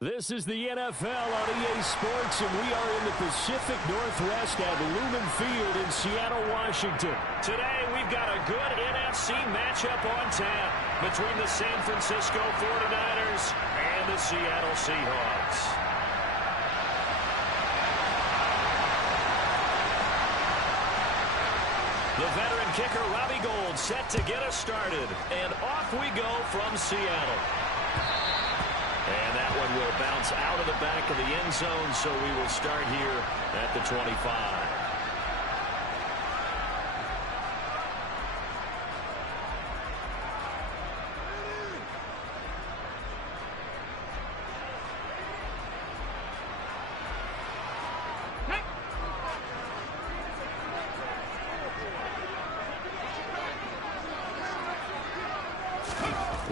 This is the NFL on EA Sports, and we are in the Pacific Northwest at Lumen Field in Seattle, Washington. Today, we've got a good NFC matchup on tap between the San Francisco 49ers and the Seattle Seahawks. The veteran kicker, Robbie Gould, set to get us started. And off we go from Seattle. And that one will bounce out of the back of the end zone, so we will start here at the 25.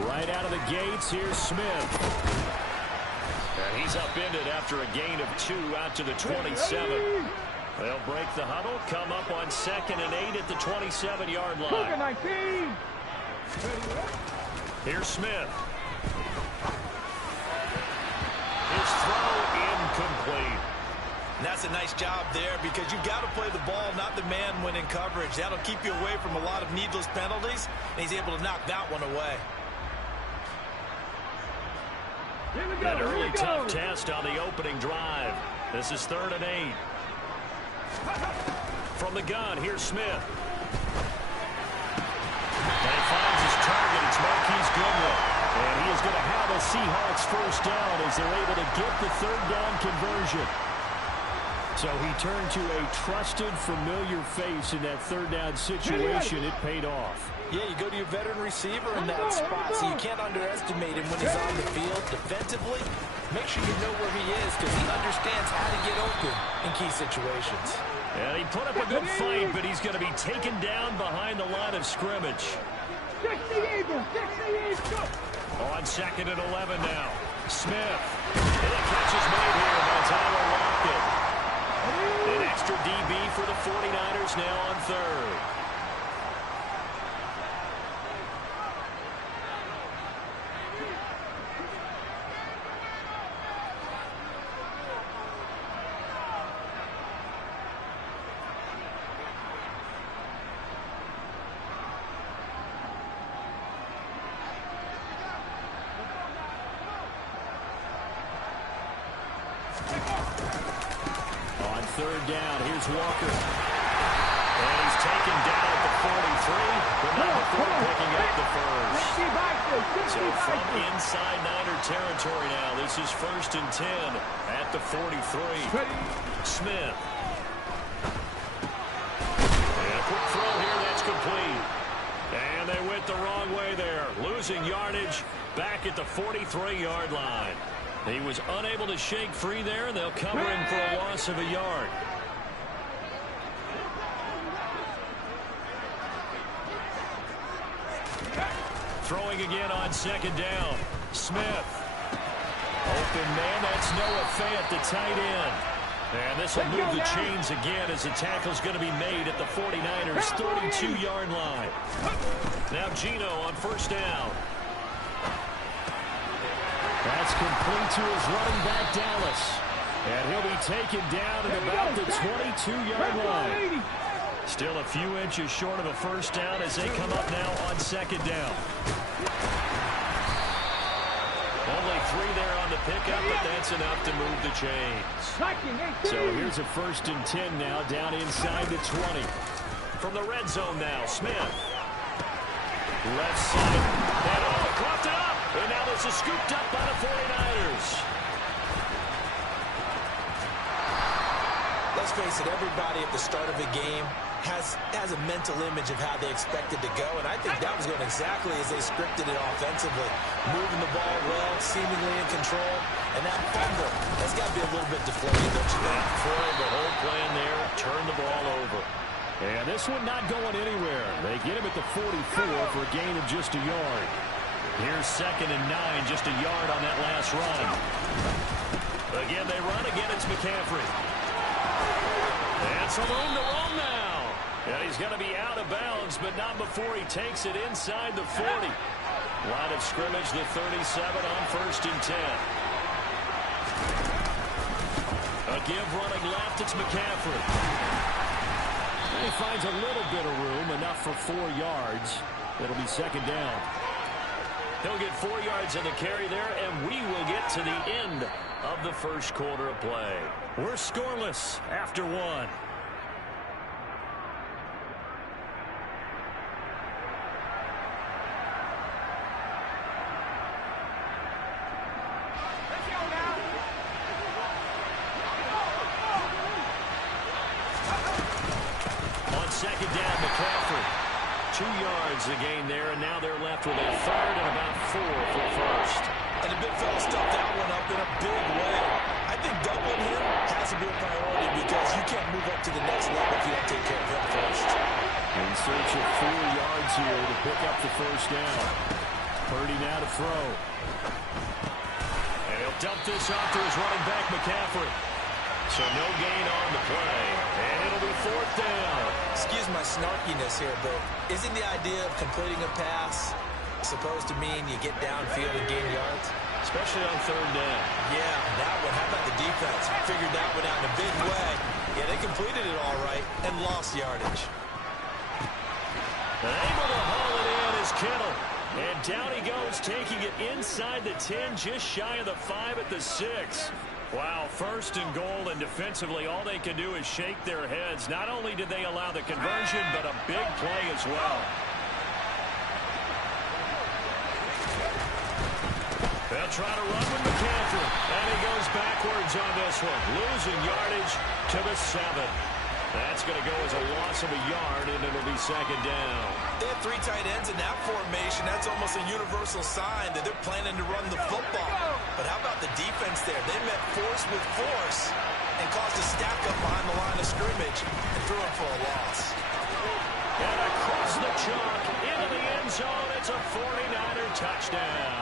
Right out of the gates, here's Smith. And he's upended after a gain of 2 out to the 27. They'll break the huddle, come up on 2nd and 8 at the 27-yard line. Here's Smith. His throw incomplete. And that's a nice job there because you've got to play the ball, not the man when in coverage. That'll keep you away from a lot of needless penalties, and he's able to knock that one away. An early tough test on the opening drive. This is 3rd and 8. From the gun, here's Smith. And he finds his target. It's Marquise Goodwin. And he is going to have a Seahawks first down as they're able to get the 3rd down conversion. So he turned to a trusted, familiar face in that 3rd down situation. It paid off. Yeah, you go to your veteran receiver in that spot, so you can't underestimate him when he's on the field. Defensively, make sure you know where he is because he understands how to get open in key situations. And he put up a good fight, but he's going to be taken down behind the line of scrimmage. On 2nd and 11 now. Smith. And the catch is made here by Tyler Lockett. An extra DB for the 49ers now on 3rd. On 3rd down, here's Walker. And he's taken down at the 43, but not before picking up the first. So from inside Niner territory now, this is 1st and 10 at the 43. Smith. And a quick throw here, that's complete. And they went the wrong way there, losing yardage back at the 43-yard line. He was unable to shake free there, and they'll cover him for a loss of a yard. Throwing again on 2nd down. Smith. Open man, that's Noah Fant, the tight end. And this will move the chains again as the tackle's going to be made at the 49ers' 32-yard line. Now Gino on 1st down. That's complete to his running back, Dallas. And he'll be taken down at about the 22-yard line. Still a few inches short of a first down as they come up now on 2nd down. Only 3 there on the pickup, but that's enough to move the chains. So here's a 1st and 10 now down inside the 20. From the red zone now, Smith. Left side. And coughed it up. And now this is scooped up by the 49ers. Let's face it, everybody at the start of a game has a mental image of how they expect it to go, and I think that was going exactly as they scripted it offensively. Moving the ball well, seemingly in control, and that fumble, that's got to be a little bit deflating, don't you think? For the whole plan there, turn the ball over. And this one not going anywhere. They get him at the 44 for a gain of just a yard. Here's 2nd and 9, just a yard on that last run. Again, they run. Again, it's McCaffrey. And some room to roam now. And he's going to be out of bounds, but not before he takes it inside the 40. Line of scrimmage, the 37 on 1st and 10. give running left. It's McCaffrey. And he finds a little bit of room, enough for 4 yards. It'll be second down. He'll get 4 yards on the carry there, and we will get to the end of the first quarter of play. We're scoreless after 1. Second down, McCaffrey. 2 yards the gain there, and now they're left with a third and about 4 for first. And the big fella stuffed that one up in a big way. I think doubling him has to be a priority because you can't move up to the next level if you don't take care of him first. In search of 4 yards here to pick up the first down. Purdy now to throw. And he'll dump this off to his running back, McCaffrey. So no gain on the play, and it'll be 4th down. Excuse my snarkiness here, but isn't the idea of completing a pass supposed to mean you get downfield and gain yards? Especially on 3rd down. Yeah, that one. How about the defense? Figured that one out in a big way. Yeah, they completed it all right and lost yardage. And able to haul it in is Kittle. And down he goes, taking it inside the 10, just shy of the 5 at the 6. Wow, 1st and goal, and defensively all they can do is shake their heads. Not only did they allow the conversion, but a big play as well. They'll try to run with McCaffrey, and he goes backwards on this one, losing yardage to the 7. That's going to go as a loss of a yard, and it'll be second down. They have 3 tight ends in that formation. That's almost a universal sign that they're planning to run the football. But how about the defense there? They met force with force and caused a stack up behind the line of scrimmage and threw him for a loss. And across the chalk into the end zone, it's a 49er touchdown.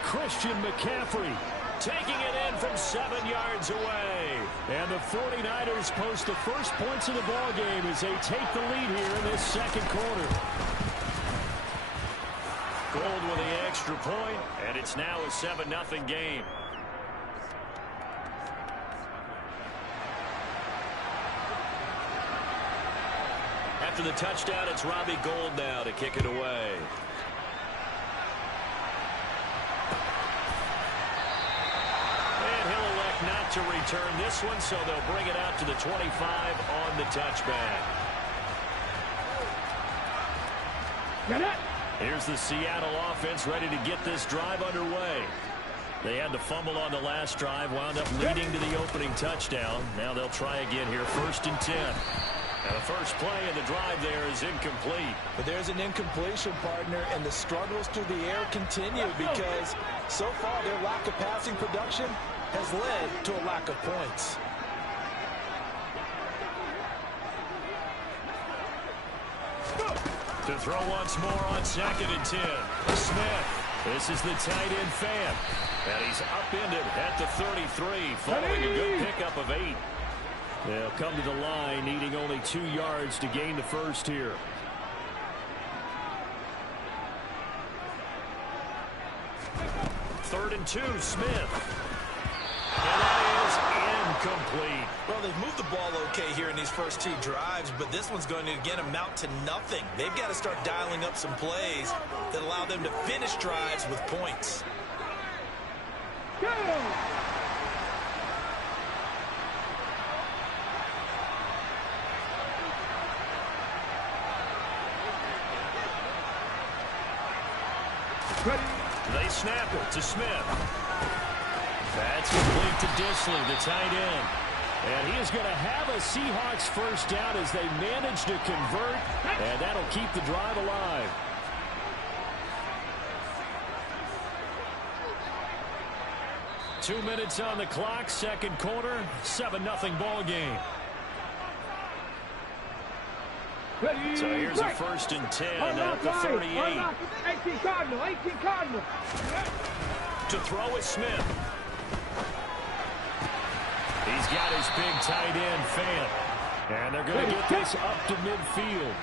Christian McCaffrey taking it in from 7 yards away. And the 49ers post the first points of the ball game as they take the lead here in this second quarter. Gold with the extra point, and it's now a 7-0 game. After the touchdown, it's Robbie Gould now to kick it away. Not to return this one, so they'll bring it out to the 25 on the touchback. Here's the Seattle offense ready to get this drive underway. They had the fumble on the last drive, wound up leading to the opening touchdown. Now they'll try again here, 1st and 10. And the first play in the drive there is incomplete. But there's an incompletion, partner, and the struggles through the air continue because so far their lack of passing production has led to a lack of points. To throw once more on 2nd and 10. Smith. This is the tight end fan. And he's upended at the 33 following a good pickup of 8. They'll come to the line needing only 2 yards to gain the first here. Third and 2, Smith. And that is incomplete. Well, they've moved the ball okay here in these first 2 drives, but this one's going to again amount to nothing. They've got to start dialing up some plays that allow them to finish drives with points. Go! They snap it to Smith. That's complete to Disley, the tight end. And he is going to have a Seahawks first down as they manage to convert, and that'll keep the drive alive. Two minutes on the clock, second quarter, 7-0 ball game. So here's a 1st and 10 at the 38. 18 Cardinal, 18 Cardinal. To throw is Smith. He's got his big tight end, Fan. And they're going to get this up to midfield.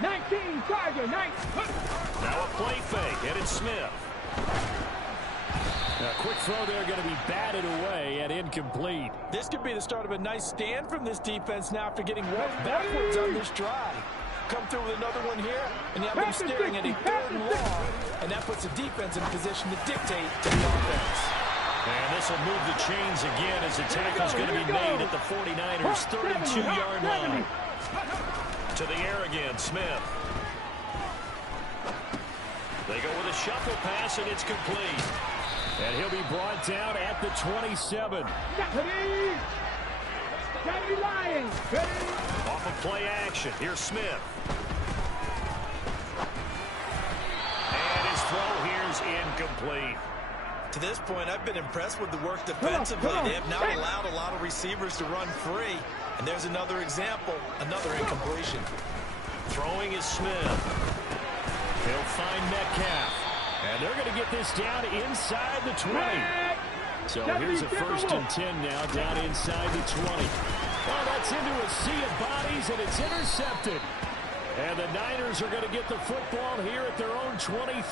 19 Charger, 19. Now a play fake, and it's Smith. A quick throw there going to be batted away and incomplete. This could be the start of a nice stand from this defense now after getting walked backwards on this drive. Come through with another one here, and you have them staring at a 3rd and long, and that puts the defense in a position to dictate to the offense. And this will move the chains again as the tackle's going to be made at the 49ers' 32-yard line. To the air again, Smith. They go with a shuffle pass, and it's complete. And he'll be brought down at the 27. Off of play action. Here's Smith. And his throw here's incomplete. To this point, I've been impressed with the work defensively. They have not allowed a lot of receivers to run free. And there's another example, another incompletion. Throwing is Smith. He'll find Metcalf. And they're going to get this down inside the 20. So here's a 1st and 10 now, down inside the 20. Oh, that's into a sea of bodies, and it's intercepted. And the Niners are going to get the football here at their own 23.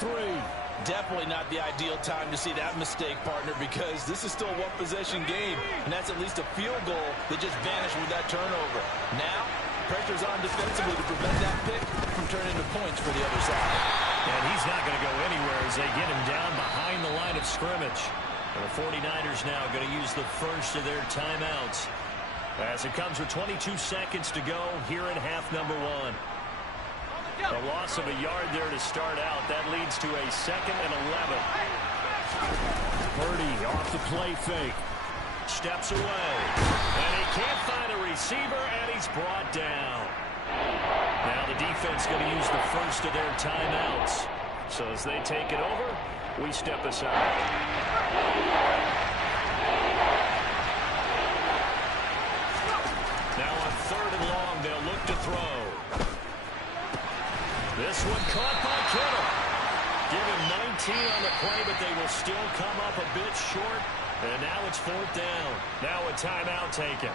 Definitely not the ideal time to see that mistake, partner, because this is still a one-possession game, and that's at least a field goal that just vanished with that turnover. Now, pressure's on defensively to prevent that pick from turning into points for the other side. And he's not going to go anywhere as they get him down behind the line of scrimmage. And the 49ers now going to use the first of their timeouts as it comes with 22 seconds to go here in half number 1. A loss of a yard there to start out. That leads to a 2nd and 11. Purdy off the play fake. Steps away. And he can't find a receiver, and he's brought down. Now the defense going to use the first of their timeouts. So as they take it over, we step aside. Now on 3rd and long, they'll look to throw. This one caught by Kittle. Give him 19 on the play, but they will still come up a bit short. And now it's 4th down. Now a timeout taken.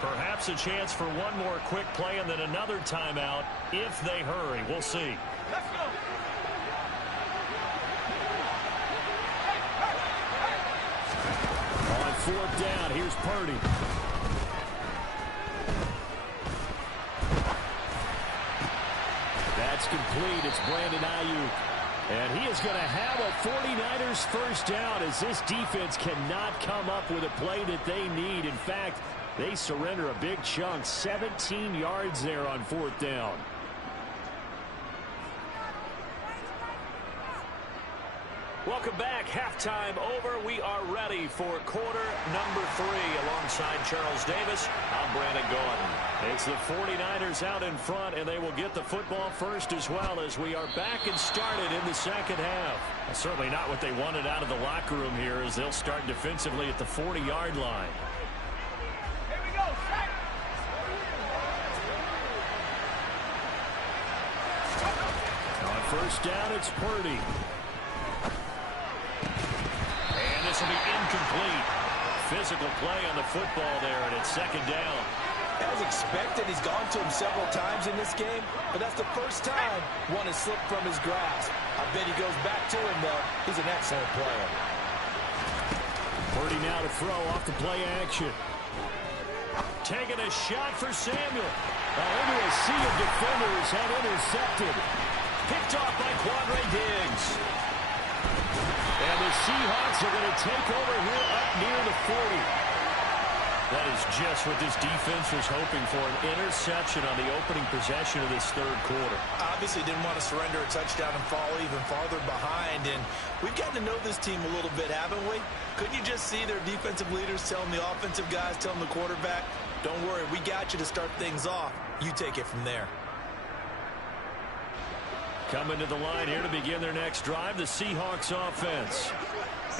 Perhaps a chance for one more quick play and then another timeout if they hurry. We'll see. Let's go. On 4th down, here's Purdy. That's complete. It's Brandon Ayuk. And he is going to have a 49ers first down as this defense cannot come up with a play that they need. In fact, they surrender a big chunk, 17 yards there on 4th down. Welcome back. Halftime over. We are ready for quarter number 3. Alongside Charles Davis, I'm Brandon Gordon. It's the 49ers out in front, and they will get the football first as well as we are back and started in the second half. Well, certainly not what they wanted out of the locker room here as they'll start defensively at the 40-yard line. Here we go. On 1st down, it's Purdy. And this will be incomplete. Physical play on the football there, and it's 2nd down. As expected, he's gone to him several times in this game, but that's the first time one has slipped from his grasp. I bet he goes back to him, though. He's an excellent player. Purdy now to throw off the play action. Taking a shot for Samuel. Into a sea of defenders and intercepted. Picked off by Quandre Diggs. And the Seahawks are going to take over here up near the 40. That is just what this defense was hoping for, an interception on the opening possession of this 3rd quarter. Obviously didn't want to surrender a touchdown and fall even farther behind, and we've gotten to know this team a little bit, haven't we? Couldn't you just see their defensive leaders telling the offensive guys, telling the quarterback, don't worry, we got you to start things off. You take it from there. Coming to the line here to begin their next drive, the Seahawks offense.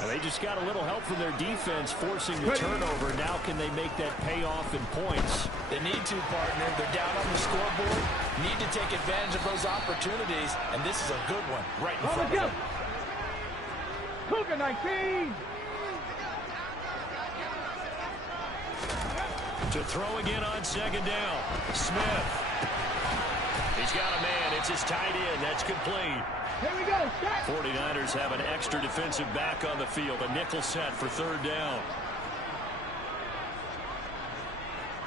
And they just got a little help from their defense forcing the turnover. Now can they make that pay off in points? They need to, partner. They're down on the scoreboard. Need to take advantage of those opportunities, and this is a good one right in front of them. Cougar 19. To throw again on 2nd down. Smith. He's got a man. It's his tight end. That's complete. Here we go. Set. 49ers have an extra defensive back on the field. A nickel set for third down.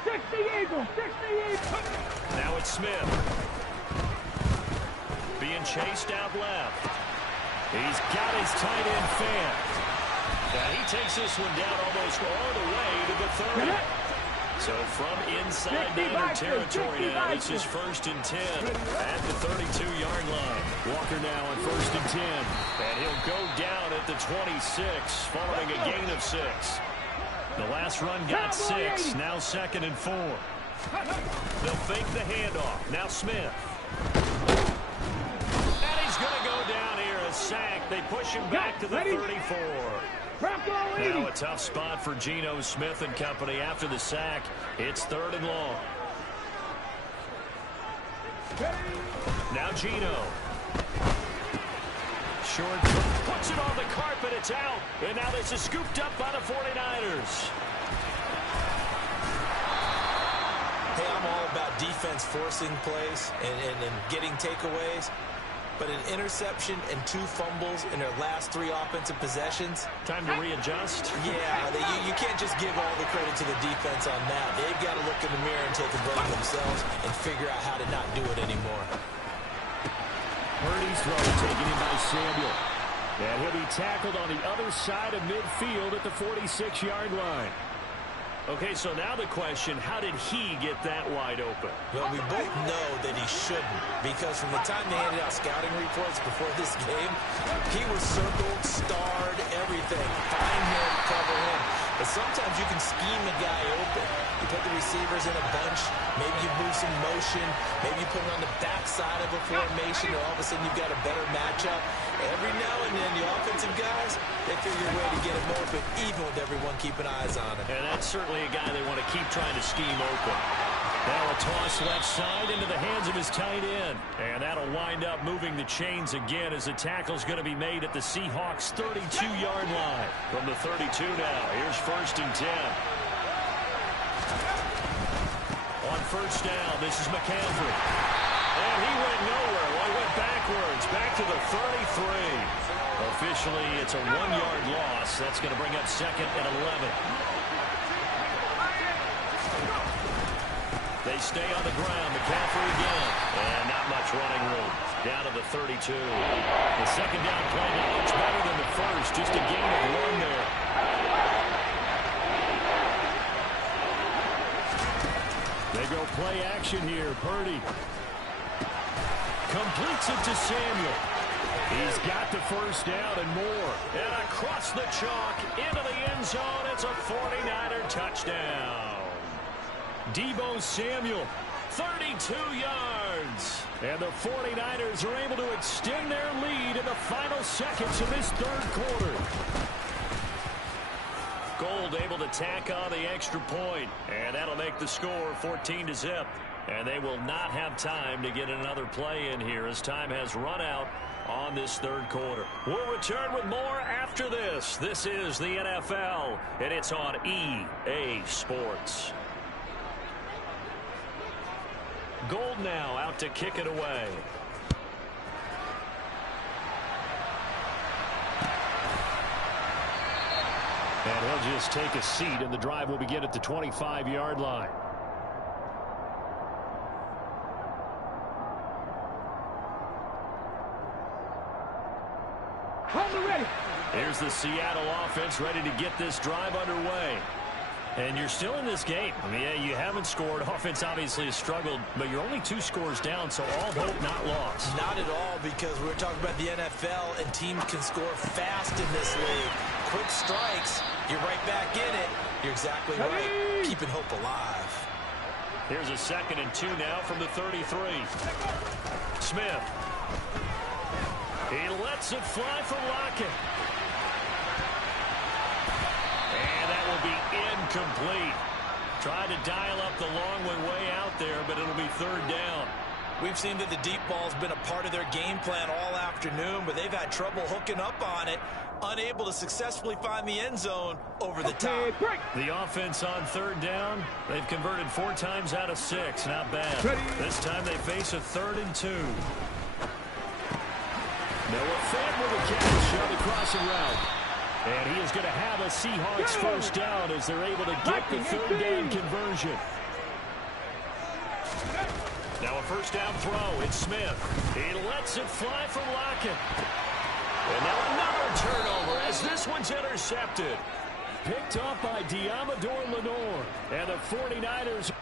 60 Eagles. 60 Eagles. Now it's Smith. Being chased out left. He's got his tight end fan. Now he takes this one down almost all the way to the 30. So from inside Niner territory now, this is 1st and 10 at the 32-yard line. Walker now on 1st and 10. And he'll go down at the 26 following a gain of 6. The last run got 6. Now 2nd and 4. They'll fake the handoff. Now Smith. And he's going to go down here. A sack. They push him back to the 34. Now a tough spot for Geno Smith and company after the sack. It's 3rd and long. Now Geno. Short puts it on the carpet. It's out. And now this is scooped up by the 49ers. Hey, I'm all about defense forcing plays and getting takeaways. But an interception and 2 fumbles in their last 3 offensive possessions. Time to readjust. Yeah, you can't just give all the credit to the defense on that. They've got to look in the mirror and take a blame themselves and figure out how to not do it anymore. Purdy's throw taken in by Samuel. And he'll be tackled on the other side of midfield at the 46-yard line. Okay, so now the question, how did he get that wide open? Well, we both know that he shouldn't, because from the time they handed out scouting reports before this game, he was circled, starred, everything. Find him, cover him. But sometimes you can scheme a guy open. You put the receivers in a bunch, maybe you move some motion, maybe you put him on the backside of a formation, and all of a sudden you've got a better matchup. Every now and then, the offensive guys, they figure a way to get him open, even with everyone keeping eyes on him. And that's certainly a guy they want to keep trying to scheme open. Now a toss left side into the hands of his tight end. And that'll wind up moving the chains again as the tackle's going to be made at the Seahawks' 32-yard line. From the 32 now, here's 1st and 10. On 1st down, this is McCaffrey. And he went nowhere. Well, he went backwards, back to the 33. Officially, it's a 1-yard loss. That's going to bring up 2nd and 11. They stay on the ground. McCaffrey again. And not much running room. Down to the 32. The 2nd down play not much better than the first. Just a gain of 1 there. They go play action here. Purdy completes it to Samuel. He's got the 1st down and more. And across the chalk into the end zone. It's a 49er touchdown. Deebo Samuel, 32 yards. And the 49ers are able to extend their lead in the final seconds of this 3rd quarter. Gold able to tack on the extra point. And that'll make the score 14-0. And they will not have time to get another play in here as time has run out on this 3rd quarter. We'll return with more after this. This is the NFL, and it's on EA Sports. Gold now out to kick it away. And he'll just take a seat, and the drive will begin at the 25-yard line. Here's the Seattle offense ready to get this drive underway. And you're still in this game. I mean, yeah, you haven't scored. Offense obviously has struggled, but you're only 2 scores down, so all hope not lost. Not at all, because we're talking about the NFL, and teams can score fast in this league. Quick strikes, you're right back in it. You're exactly right. Keeping hope alive. Here's a 2nd and 2 now from the 33. Smith. He lets it fly for Lockett. And that will be incomplete. Tried to dial up the long one way out there, but it'll be 3rd down. We've seen that the deep ball's been a part of their game plan all afternoon, but they've had trouble hooking up on it. unable to successfully find the end zone over the top. The offense on third down, they've converted 4 times out of 6. Not bad. This time they face a 3rd and 2. Noah Fant with a catch on the crossing route. And he is going to have a Seahawks first down as they're able to get the 3rd down conversion. Now a first down throw. It's Smith. He lets it fly from Lockett. And now another turnover as this one's intercepted. Picked up by Diamador Lenore. And the 49ers...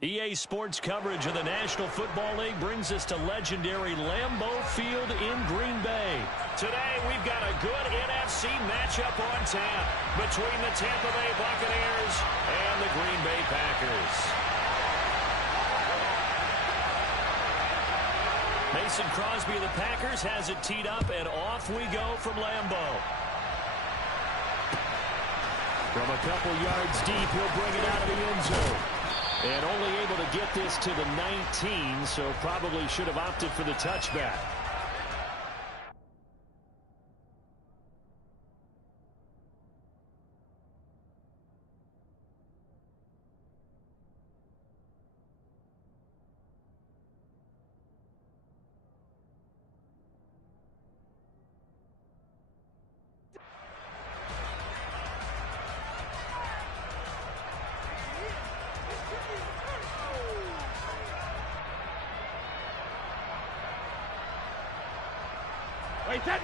EA Sports coverage of the National Football League brings us to legendary Lambeau Field in Green Bay. Today, we've got a good NFC matchup on tap between the Tampa Bay Buccaneers and the Green Bay Packers. Mason Crosby of the Packers has it teed up, and off we go from Lambeau. From a couple yards deep, he'll bring it out of the end zone. And only able to get this to the 19, so probably should have opted for the touchback. Wait, set.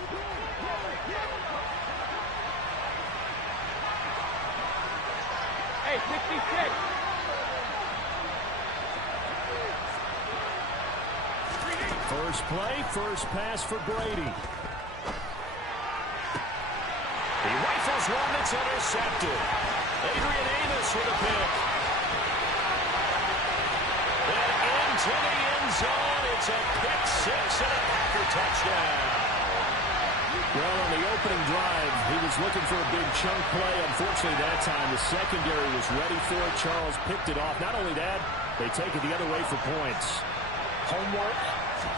Hey, 66. First play, first pass for Brady. He rifles one that's intercepted. Adrian Amos with a pick. And into the end zone, it's a pick six and a Packer touchdown. Well, on the opening drive, he was looking for a big chunk play. Unfortunately, that time, the secondary was ready for it. Charles picked it off. Not only that, they take it the other way for points. Homework,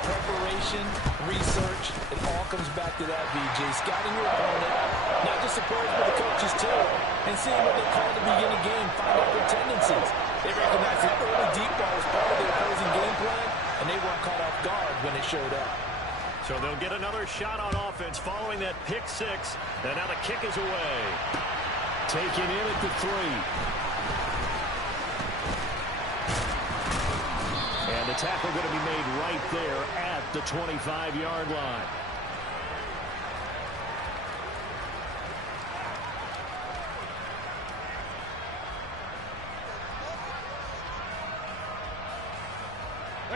preparation, research, it all comes back to that, VJ. Scouting your opponent, not just the players, but the coaches too, and seeing what they call to begin a game, find out their tendencies. They recognize the early deep ball as part of their opposing game plan, and they weren't caught off guard when it showed up. So they'll get another shot on offense following that pick six. And now the kick is away. Taken in at the 3. And the tackle going to be made right there at the 25-yard line.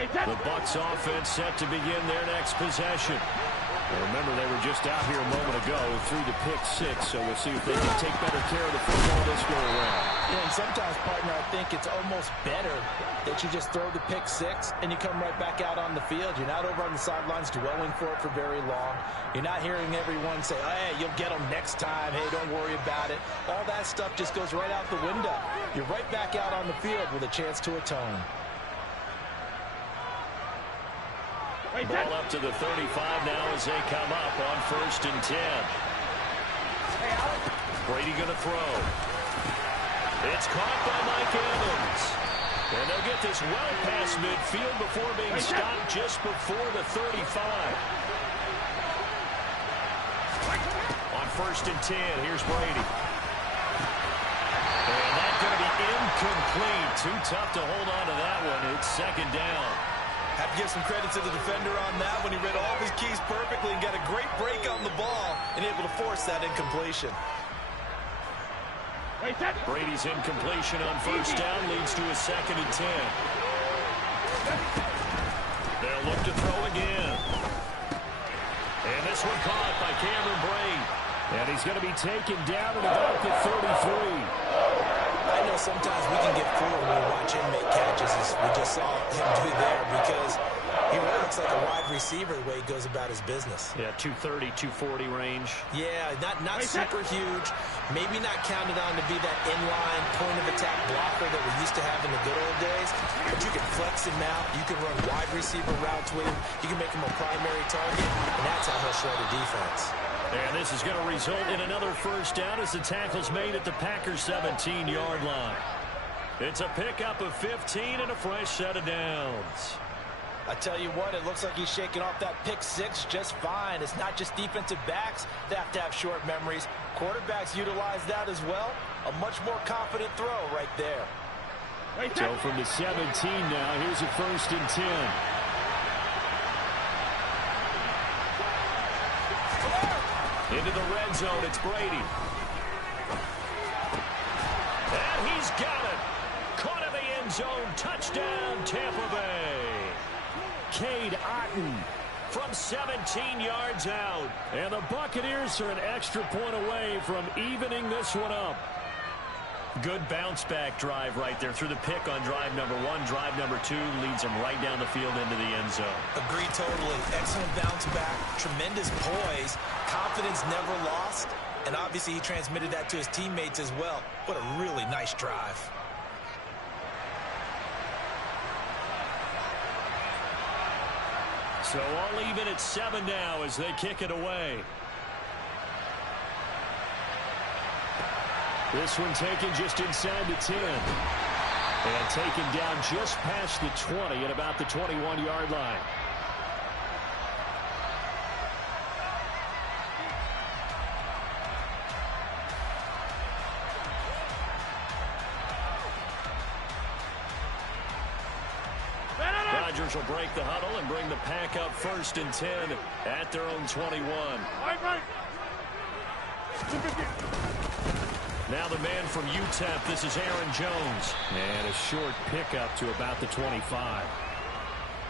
The Bucs offense set to begin their next possession. And remember, they were just out here a moment ago through the pick six, so we'll see if they can take better care of the football this go around. Yeah, and sometimes, partner, I think it's almost better that you just throw the pick six and you come right back out on the field. You're not over on the sidelines dwelling for it for very long. You're not hearing everyone say, oh, hey, you'll get them next time. Hey, don't worry about it. All that stuff just goes right out the window. You're right back out on the field with a chance to atone. Ball up to the 35 now as they come up on 1st and 10. Brady going to throw. It's caught by Mike Evans. And they'll get this well past midfield before being stopped just before the 35. On 1st and 10, here's Brady. And that's going to be incomplete. Too tough to hold on to that one. It's 2nd down. Have to give some credit to the defender on that when he read all of his keys perfectly and got a great break on the ball and able to force that incompletion. Brady's incompletion on 1st down leads to a 2nd and 10. They'll look to throw again. And this one caught by Cameron Brate. And he's going to be taken down at about the 33. I know sometimes we can get fooled when we watch him make catches, as we just saw him do there, because he really looks like a wide receiver the way he goes about his business. Yeah, 230, 240 range. Yeah, not super huge. Maybe not counted on to be that inline point-of-attack blocker that we used to have in the good old days, but you can flex him out. You can run wide receiver routes with him. You can make him a primary target, and that's how he'll shred a defense. And this is going to result in another 1st down as the tackle's made at the Packers' 17-yard line. It's a pickup of 15 and a fresh set of downs. I tell you what, it looks like he's shaking off that pick six just fine. It's not just defensive backs that have to have short memories. Quarterbacks utilize that as well. A much more confident throw right there. So from the 17 now, here's a 1st and 10. Into the red zone, it's Brady. And he's got it. Caught in the end end zone. Touchdown, Tampa Bay. Cade Otton from 17 yards out. And the Buccaneers are an extra point away from evening this one up. Good bounce-back drive right there through the pick on drive number 1. Drive number 2 leads him right down the field into the end zone. Agree totally. Excellent bounce-back, tremendous poise, confidence never lost, and obviously he transmitted that to his teammates as well. What a really nice drive. So all even at 7 now as they kick it away. This one taken just inside the 10. And taken down just past the 20 at about the 21-yard line. Rodgers will break the huddle and bring the pack up 1st and 10 at their own 21. Right. Now the man from UTEP, this is Aaron Jones. And a short pickup to about the 25.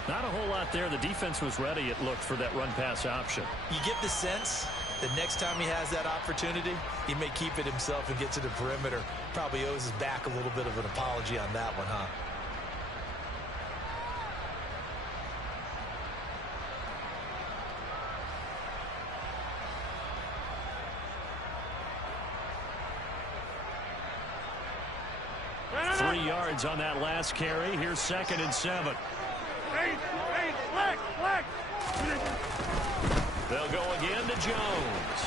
Not a whole lot there. The defense was ready, it looked, for that run-pass option. You get the sense that next time he has that opportunity, he may keep it himself and get to the perimeter. Probably owes his back a little bit of an apology on that one, huh? On that last carry. Here's 2nd and 7. Black. They'll go again to Jones.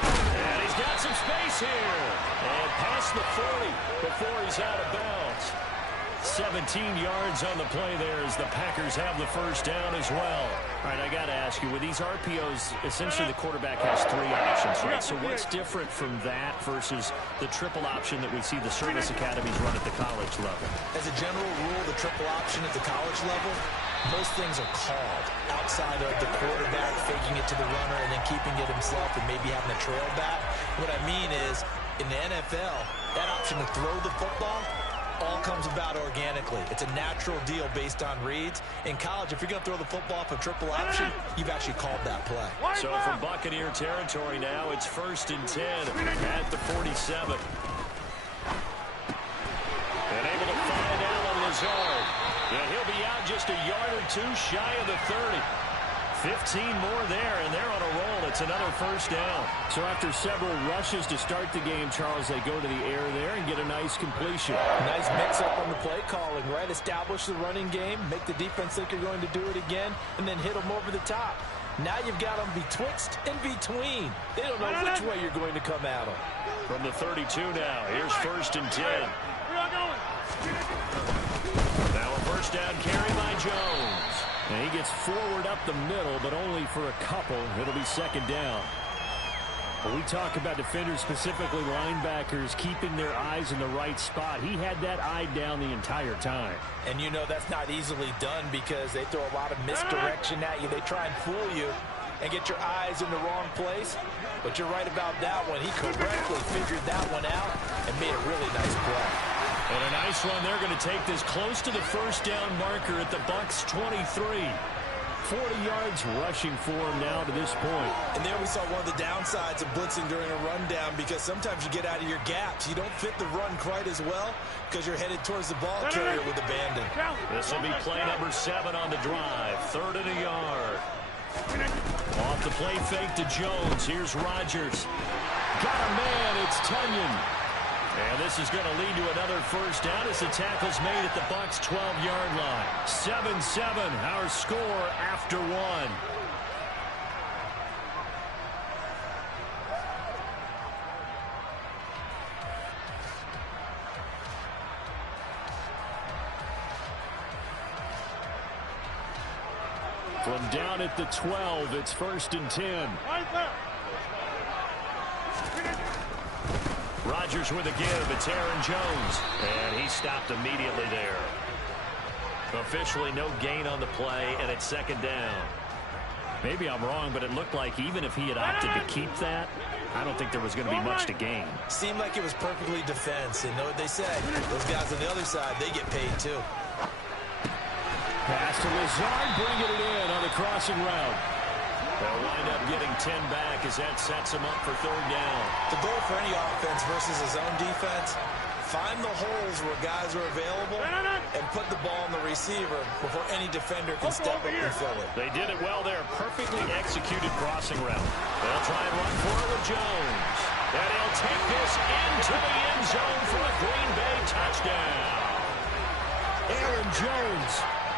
And he's got some space here. And past the 40 before he's out of bounds. 17 yards on the play there as the Packers have the first down as well. All right, I got to ask you, with these RPOs, essentially the quarterback has 3 options, right? So what's different from that versus the triple option that we see the service academies run at the college level? As a general rule, the triple option at the college level, most things are called outside of the quarterback faking it to the runner and then keeping it himself and maybe having a trail back. What I mean is, in the NFL, that option to throw the football all comes about organically. It's a natural deal based on reads. In college, if you're going to throw the football for triple option, you've actually called that play. So from Buccaneer territory now, it's 1st and 10 at the 47. And able to find Allen Lazard. And he'll be out just a yard or 2 shy of the 30. 15 more there, and they're on a roll. It's another first down. So after several rushes to start the game, Charles, they go to the air there and get a nice completion. Nice mix-up on the play calling, right? Establish the running game, make the defense think you're going to do it again, and then hit them over the top. Now you've got them betwixt and between. They don't know which way you're going to come at them. From the 32 now, here's 1st and 10. Now a first down carry by Jones. And he gets forward up the middle, but only for a couple. It'll be 2nd down. When we talk about defenders, specifically linebackers, keeping their eyes in the right spot, he had that eye down the entire time. And you know that's not easily done because they throw a lot of misdirection at you. They try and fool you and get your eyes in the wrong place. But you're right about that one. He correctly figured that one out and made a really nice play. And a nice run. They're going to take this close to the first down marker at the Bucs 23. 40 yards rushing for him now to this point. And there we saw one of the downsides of blitzing during a rundown because sometimes you get out of your gaps. You don't fit the run quite as well because you're headed towards the ball carrier with abandon. This will be play number 7 on the drive. 3rd and a yard. Off the play fake to Jones. Here's Rodgers. Got a man. It's Tunyon. And this is going to lead to another first down as the tackle's made at the Bucs' 12-yard line. 7-7, our score after 1. From down at the 12, it's 1st and 10. Rodgers with a give. It's Aaron Jones. And he stopped immediately there. Officially no gain on the play, and it's 2nd down. Maybe I'm wrong, but it looked like even if he had opted to keep that, I don't think there was going to be much to gain. Seemed like it was perfectly defense. And know what they said? Those guys on the other side, they get paid too. Pass to Lazard, bringing it in on the crossing route. They'll wind up getting 10 back as that sets them up for third down. The goal for any offense versus his own defense, find the holes where guys are available and put the ball in the receiver before any defender can step up and fill it. They did it well there. Perfectly executed crossing route. They'll try and run for it with Jones. And he'll take this into the end zone for a Green Bay touchdown. Aaron Jones,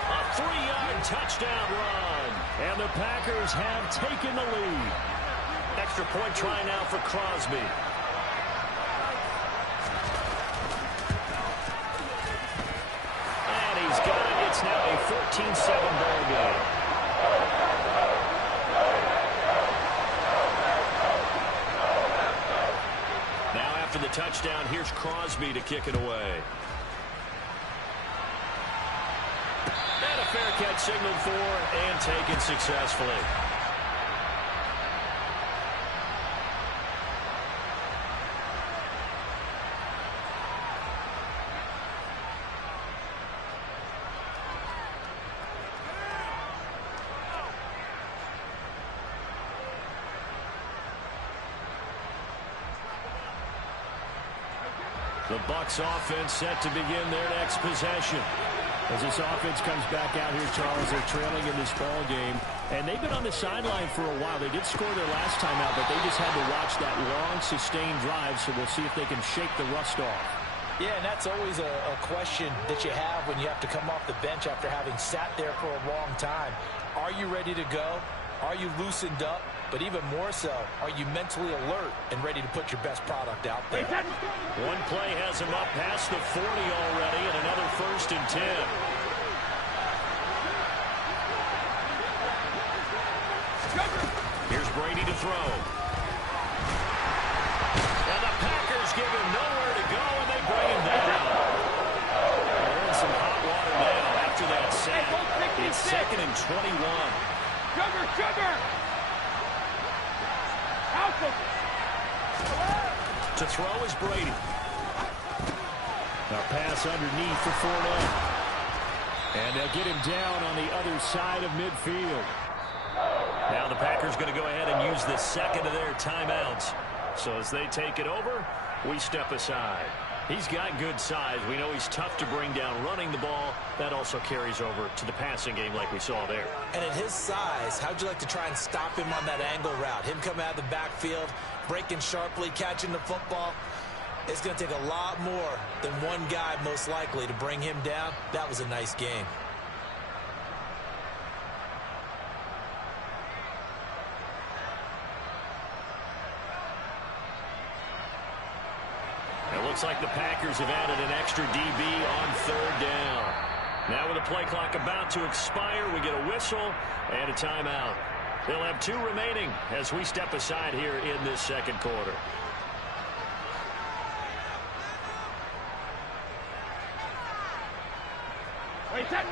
a 3-yard touchdown run. And the Packers have taken the lead. Extra point try now for Crosby. And he's got it. It's now a 14-7 ball game. Now after the touchdown, here's Crosby to kick it away. And a fair catch signaled for and taken successfully. The Bucs offense set to begin their next possession. As this offense comes back out here, Charles, they're trailing in this ball game. And they've been on the sideline for a while. They did score their last time out, but they just had to watch that long, sustained drive, so we'll see if they can shake the rust off. Yeah, and that's always a question that you have when you have to come off the bench after having sat there for a long time. Are you ready to go? Are you loosened up? But even more so, are you mentally alert and ready to put your best product out there? One play has him up past the 40 already, and another 1st and 10. Here's Brady to throw. And the Packers give him nowhere to go, and they bring him down. They're in some hot water now after that sack. It's 2nd and 21. Sugar! To throw is Brady. Now pass underneath for Fournette. And they'll get him down on the other side of midfield. Now the Packers going to go ahead and use the second of their timeouts. So as they take it over, we step aside. He's got good size. We know he's tough to bring down running the ball. That also carries over to the passing game like we saw there. And at his size, how'd you like to try and stop him on that angle route? Him coming out of the backfield, breaking sharply, catching the football. It's going to take a lot more than one guy most likely to bring him down. That was a nice game. It looks like the Packers have added an extra DB on 3rd down. Now with the play clock about to expire, we get a whistle and a timeout. They'll have 2 remaining as we step aside here in this 2nd quarter. Wait, set.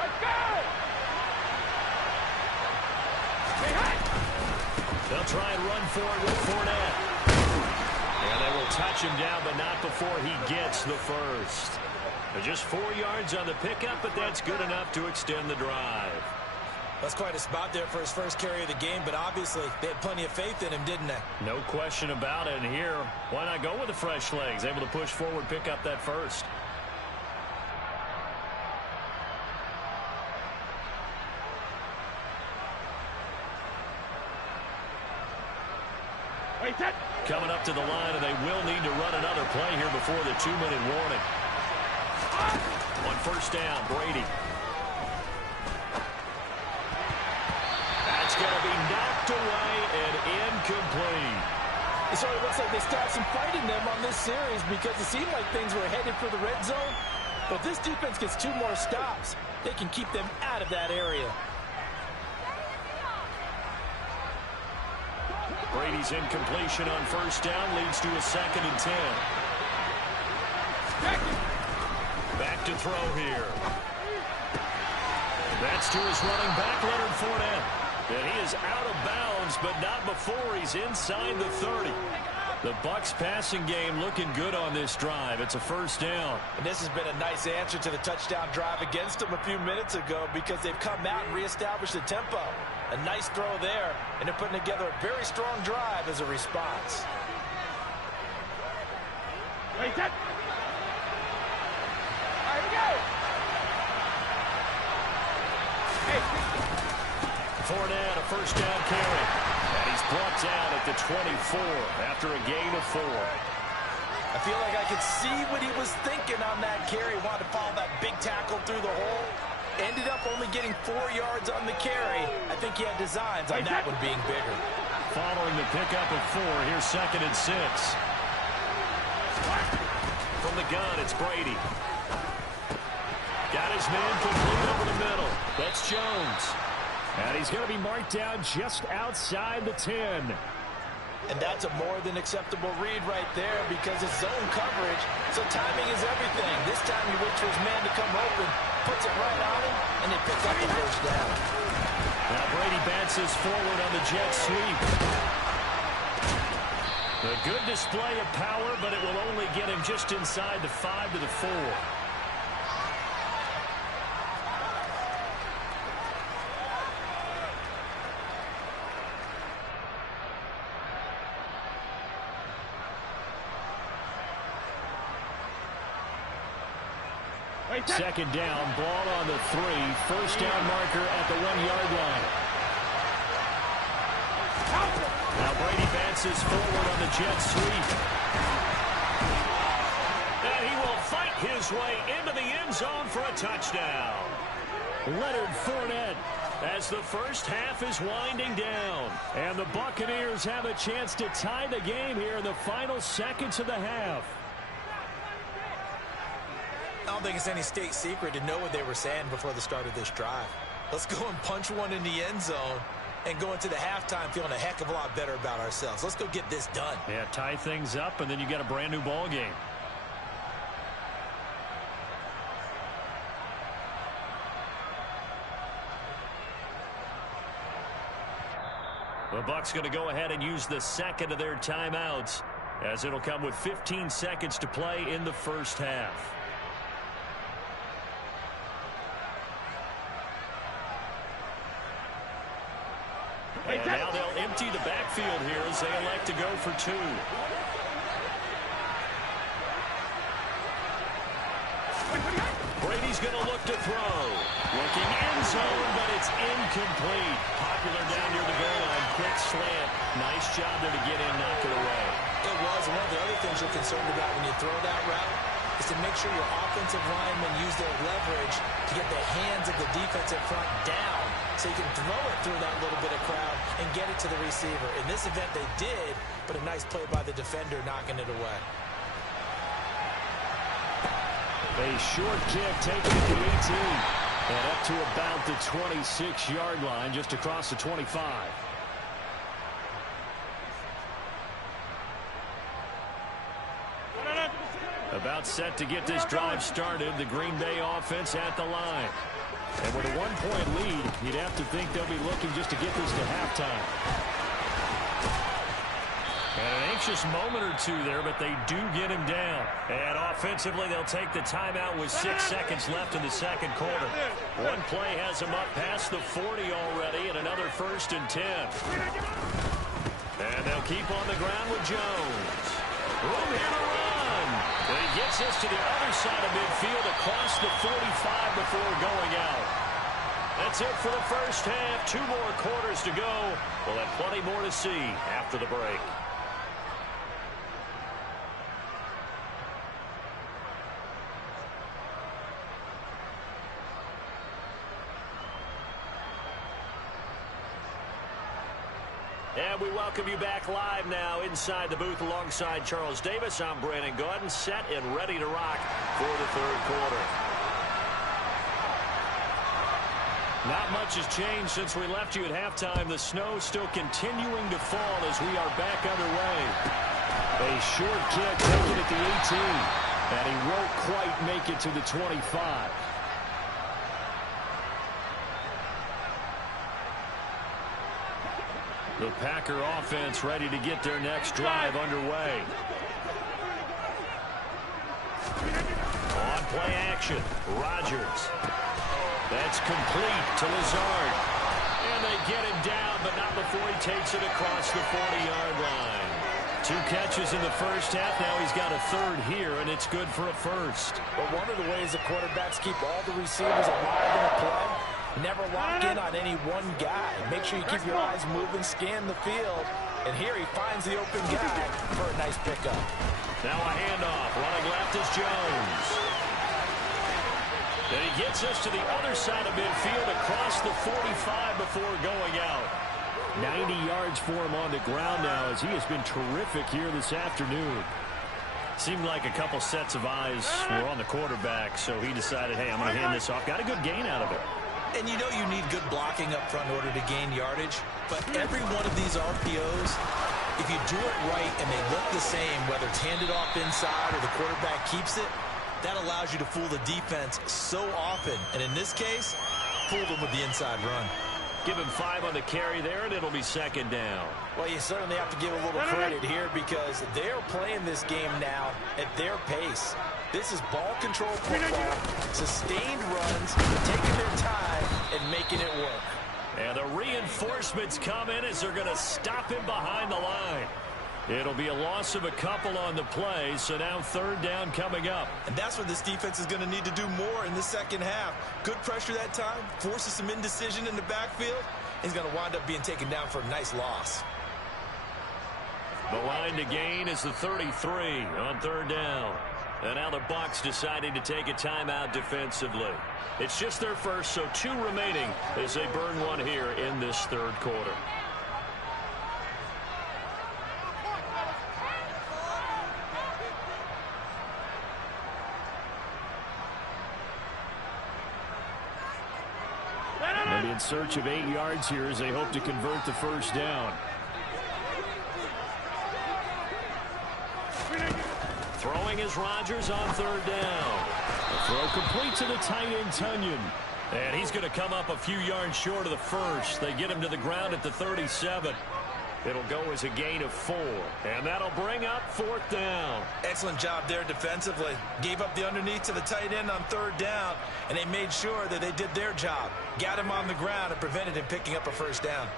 Let's go! They'll try and run for it with Fournette. And they will touch him down, but not before he gets the first. Just 4 yards on the pickup, but that's good enough to extend the drive. That's quite a spot there for his first carry of the game, but obviously they had plenty of faith in him, didn't they? No question about it. And here, why not go with the fresh legs? Able to push forward, pick up that first. Wait, set. Coming up to the line, and they will need to run another play here before the 2-minute warning. On 1st down, Brady. That's going to be knocked away and incomplete. So it looks like they still have some fight in them on this series because it seemed like things were headed for the red zone. But this defense gets 2 more stops. They can keep them out of that area. Brady's incompletion on 1st down leads to a 2nd and 10. Back to throw here. That's to his running back, Leonard Fournette. And he is out of bounds, but not before he's inside the 30. The Bucs passing game looking good on this drive. It's a first down. And this has been a nice answer to the touchdown drive against them a few minutes ago because they've come out and reestablished the tempo. A nice throw there, and they're putting together a very strong drive as a response. Wait, set. All right, go. Hey. Fournette, a first down carry. And he's brought down at the 24 after a gain of 4. I feel like I could see what he was thinking on that carry. Wanted to follow that big tackle through the hole. Ended up only getting 4 yards on the carry. I think he had designs on that one being bigger. Following the pickup of 4, here's 2nd and 6. From the gun, it's Brady. Got his man complete over the middle. That's Jones. And he's going to be marked down just outside the 10. And that's a more than acceptable read right there because it's zone coverage, so timing is everything. This time he waits for his man to come open, puts it right on him, and they pick up the first down. Now Brady bounces forward on the jet sweep. A good display of power, but it will only get him just inside the 5 to the 4. Second down, ball on the 3. First down marker at the 1-yard line. Now Brady bounces forward on the jet sweep. And he will fight his way into the end zone for a touchdown. Leonard Fournette as the first half is winding down. And the Buccaneers have a chance to tie the game here in the final seconds of the half. I don't think it's any state secret to know what they were saying before the start of this drive. Let's go and punch one in the end zone and go into the halftime feeling a heck of a lot better about ourselves. Let's go get this done. Yeah, tie things up, and then you got a brand new ball game. The Bucs going to go ahead and use the second of their timeouts as it'll come with 15 seconds to play in the first half. And now they'll empty the backfield here as they elect to go for 2. Brady's going to look to throw. Looking end zone, but it's incomplete. Popular down near the goal line. Quick slant. Nice job there to get in, knock it away. It was. One of the other things you're concerned about when you throw that route is to make sure your offensive linemen use their leverage to get the hands of the defensive front down so you can throw it through that little bit of crowd and get it to the receiver. In this event, they did, but a nice play by the defender knocking it away. A short kick taken at the 18 and up to about the 26-yard line, just across the 25. About set to get this drive started. The Green Bay offense at the line. And with a 1-point lead, you'd have to think they'll be looking just to get this to halftime. And an anxious moment or two there, but they do get him down. And offensively, they'll take the timeout with 6 seconds left in the second quarter. One play has them up past the 40 already, and another 1st and 10. And they'll keep on the ground with Jones. Room here to run. And he gets us to the other side of midfield across the 45 before going out. That's it for the first half. 2 more quarters to go. We'll have plenty more to see after the break. And we welcome you back live now inside the booth alongside Charles Davis. I'm Brandon Gaudin, set and ready to rock for the third quarter. Not much has changed since we left you at halftime. The snow still continuing to fall as we are back underway. A short kick taken at the 18, and he won't quite make it to the 25. 1 The Packer offense ready to get their next drive underway. On play action, Rodgers. That's complete to Lazard. And they get him down, but not before he takes it across the 40-yard line. 2 catches in the first half. Now he's got a third here, and it's good for a first. But one of the ways the quarterbacks keep all the receivers alive in a play, never lock in on any one guy. Make sure you keep your eyes moving, scan the field. And here he finds the open guy for a nice pickup. Now a handoff. Running left is Jones. And he gets us to the other side of midfield across the 45 before going out. 90 yards for him on the ground now as he has been terrific here this afternoon. Seemed like a couple sets of eyes were on the quarterback, so he decided, hey, I'm going to hand this off. Got a good gain out of it. And you know you need good blocking up front in order to gain yardage. But every one of these RPOs, if you do it right and they look the same, whether it's handed off inside or the quarterback keeps it, that allows you to fool the defense so often. And in this case, fooled them with the inside run. Give him 5 on the carry there, and it'll be second down. Well, you certainly have to give a little credit here because they're playing this game now at their pace. This is ball control football, sustained runs, taking their time and making it work. And the reinforcements come in as they're going to stop him behind the line. It'll be a loss of a couple on the play, so now third down coming up. And that's what this defense is going to need to do more in the second half. Good pressure that time, forces some indecision in the backfield. He's going to wind up being taken down for a nice loss. The line to gain is the 33 on third down. And now the Bucs deciding to take a timeout defensively. It's just their first, so 2 remaining as they burn one here in this third quarter. Maybe in search of 8 yards here as they hope to convert the first down. Throwing is Rodgers on third down. The throw complete to the tight end, Tunyon. And he's going to come up a few yards short of the first. They get him to the ground at the 37. It'll go as a gain of 4. And that'll bring up fourth down. Excellent job there defensively. Gave up the underneath to the tight end on third down, and they made sure that they did their job. Got him on the ground and prevented him picking up a first down.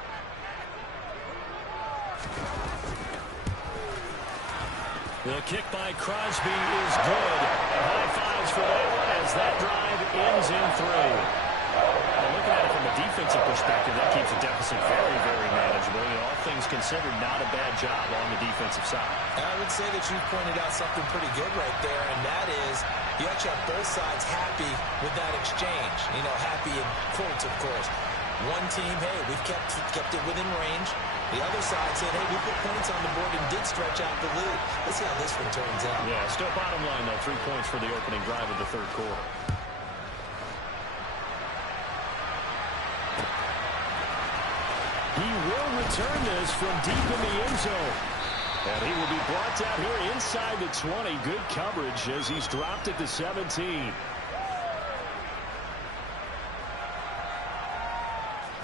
The kick by Crosby is good. High fives for that one as that drive ends in 3. Well, looking at it from a defensive perspective, that keeps the deficit very, very manageable. And all things considered, not a bad job on the defensive side. I would say that you pointed out something pretty good right there, and that is you actually have both sides happy with that exchange. You know, happy in quotes, of course. One team, hey, we've kept it within range. The other side said, hey, we put points on the board and did stretch out the lead. Let's see how this one turns out. Yeah, still bottom line, though. 3 points for the opening drive of the third quarter. He will return this from deep in the end zone. And he will be brought down here inside the 20. Good coverage as he's dropped at the 17.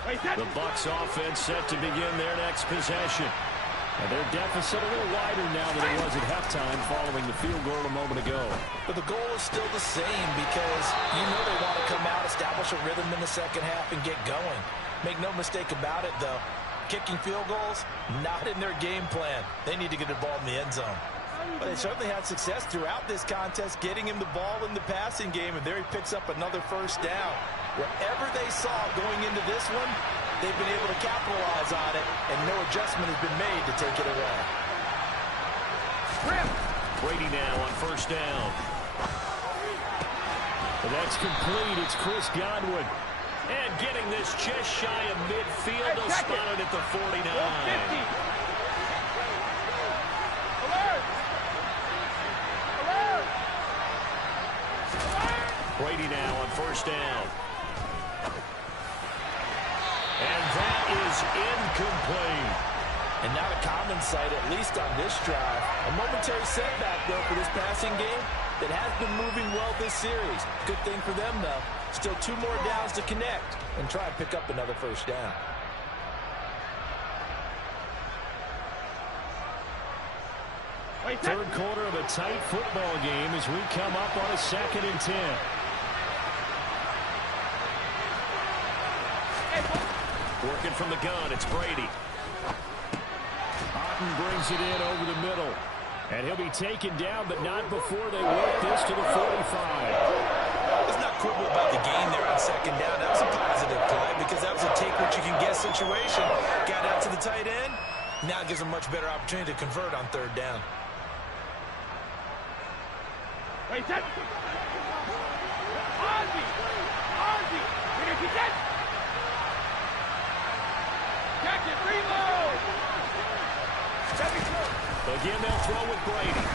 The Bucs offense set to begin their next possession. And their deficit a little wider now than it was at halftime following the field goal a moment ago. But the goal is still the same because you know they want to come out, establish a rhythm in the second half, and get going. Make no mistake about it, though. Kicking field goals, not in their game plan. They need to get the ball in the end zone. But they certainly had success throughout this contest, getting him the ball in the passing game, and there he picks up another first down. Wherever they saw going into this one, they've been able to capitalize on it, and no adjustment has been made to take it away. Brady now on first down. And that's complete. It's Chris Godwin. And getting this just shy of midfield. They'll spot it at the 49. Brady now on first down. And that is incomplete. And not a common sight, at least on this drive. A momentary setback, though, for this passing game that has been moving well this series. Good thing for them, though. Still 2 more downs to connect and try and pick up another first down. Third quarter of a tight football game as we come up on a 2nd and 10. Working from the gun, it's Brady. Otten brings it in over the middle. And he'll be taken down, but not before they work this to the 45. Let's not quibble about the gain there on 2nd down. That was a positive play because that was a take-what-you-can-get situation. Got out to the tight end. Now gives a much better opportunity to convert on 3rd down. Wait, set. Ozzy! Finish it, set! Catch it, reload! Again, they'll throw with Brady.